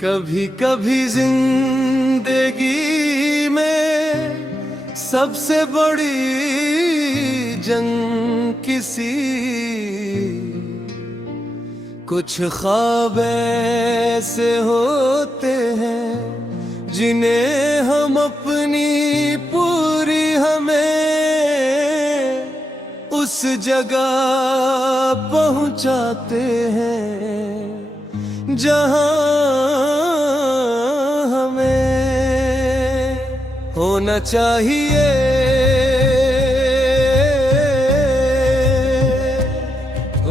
कभी कभी जिंदगी में सबसे बड़ी जंग किसी कुछ ख्वाब ऐसे होते हैं जिन्हें हम अपनी पूरी हमें उस जगह पहुंचाते हैं जहां हमें होना चाहिए। ओ,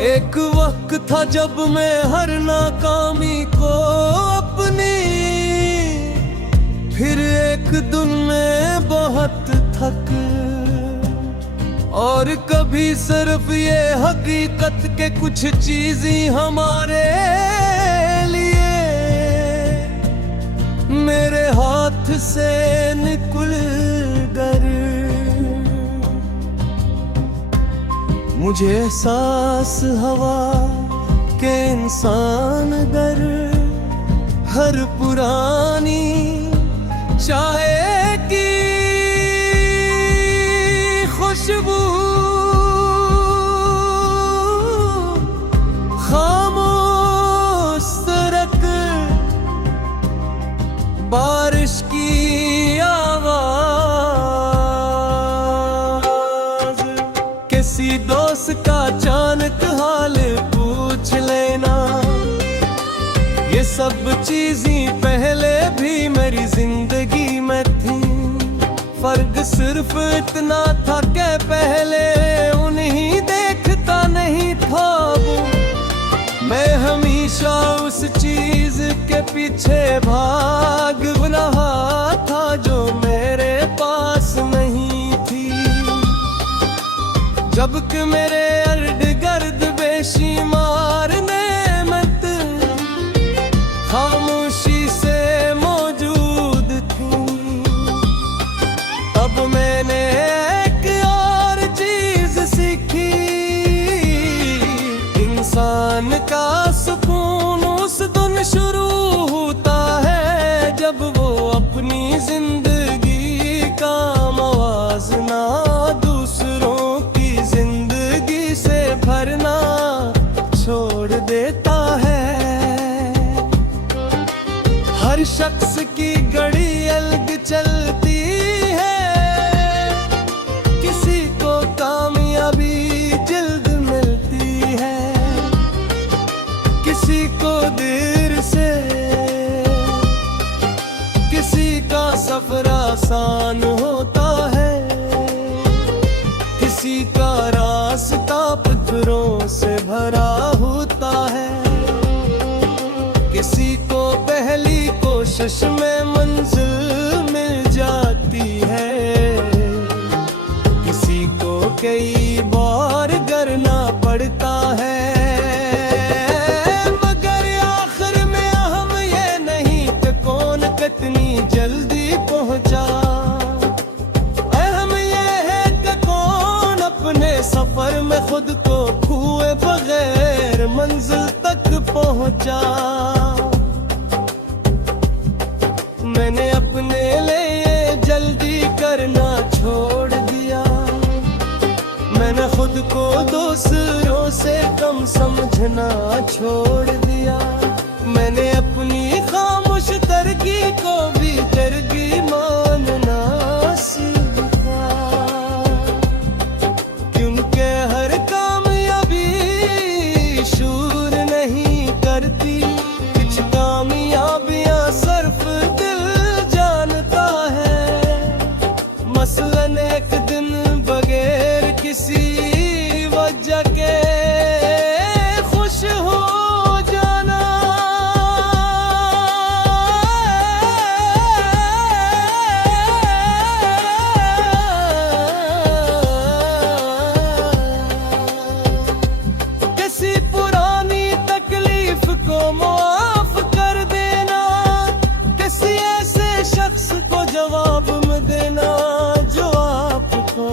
एक वक्त था जब मैं हर नाकामी को अपनी फिर एक दिन में बहुत थक और कभी सिर्फ ये हकीकत के कुछ चीजें हमारे लिए मेरे हाथ से निकल गए। मुझे एहसास हवा के इंसान दर हर पुरानी चाय की खुशबू खामोश तरक बारिश की आवाज किसी दोस्त का अचानक हाल पूछ लेना। ये सब चीजें पहले भी मेरी जिंदगी में थी, फर्क सिर्फ इतना था कि पहले उन्हीं देखता नहीं था। मैं हमेशा उस चीज के पीछे भाग रहा था जो मेरे पास नहीं थी, जबकि मेरे इर्द गिर्द बेशुमार नेमत खामोशी से मौजूद थी। अब मैंने एक और चीज सीखी, इंसान का सुकून उस दिन शुरू होता है जब वो अपनी जिंदगी का मवाजना दूसरों की जिंदगी से भरना छोड़ देता है। हर शख्स की घड़ी अलग चलती है, किसी को कामयाबी जल्द मिलती है, किसी को देर से, किसी का सफर आसान होता है, किसी का रास्ता पत्थरों से भरा होता है, किसी को पहली कोशिश में मंजिल मिल जाती है, किसी को कई बार करना पड़ता है। मगर आखिर में अहम ये नहीं कि कौन कितनी जल्दी पहुंचा, अहम ये है कि कौन अपने सफर में खुद को खोए बगैर मंजिल तक पहुंचा। मैंने अपने लिए जल्दी करना छोड़ दिया, मैंने खुद को दूसरों से कम समझना छोड़ दिया, मैंने अपनी खामोश तरक्की को भी तरक्की मानना सीखा, क्योंकि हर कामयाबी शूर नहीं करती, कुछ कामयाबियां सिर्फ दिल जानता है। मसलन एक दिन बगैर किसी वजह के खुश हो जाना, किसी पुरानी तकलीफ को माफ कर देना, किसी ऐसे शख्स को जवाब में देना जो आपको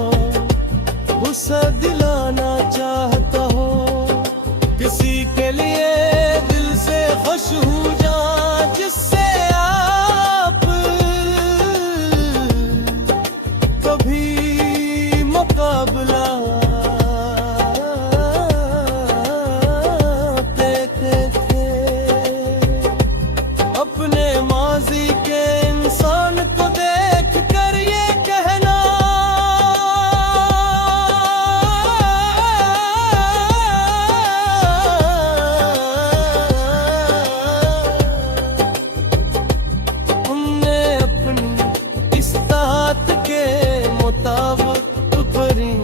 करता वक्त भरी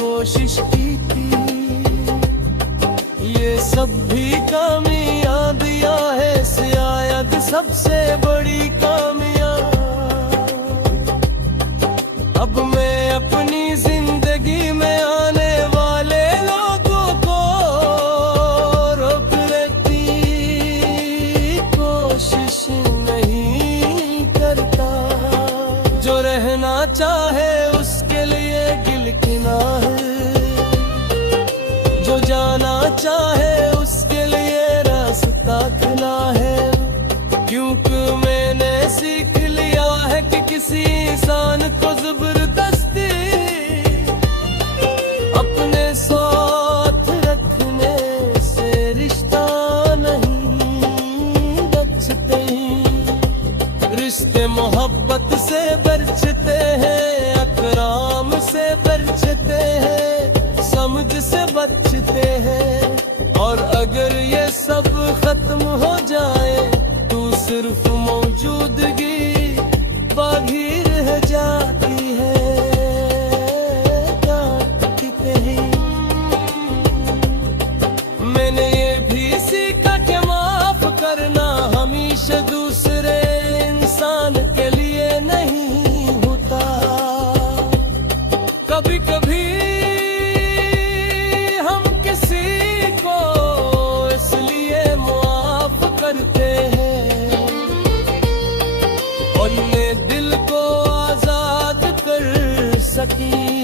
कोशिश की थी। ये सब भी कामयाबियां है, शायद सबसे बड़ी कामयाब। अब मैं अपनी जिंदगी में आने वाले लोगों को रोक लेती कोशिश नहीं करता। जो रहना चाहे उसके लिए गिलकिना है, जो जाना चाहे उसके लिए रास्ता खुला है। क्योंकि मैंने सीख लिया है कि किसी इंसान को जबरदस्ती अपने साथ रखने से रिश्ता नहीं बचते। रिश्ते मोहब्बत से बरछते हैं, अकराम से बरछते हैं, समझ से बचते हैं। और अगर ये सब खत्म हो जाए तो सिर्फ मौजूदगी बाकी रह जाती है, डांटती कहीं। मैंने ये भी सीखा कि माफ करना हमेशा दूसरे इंसान के लिए नहीं होता। कभी कभी हम किसी को इसलिए माफ करते हैं और ये दिल को आजाद कर सकी।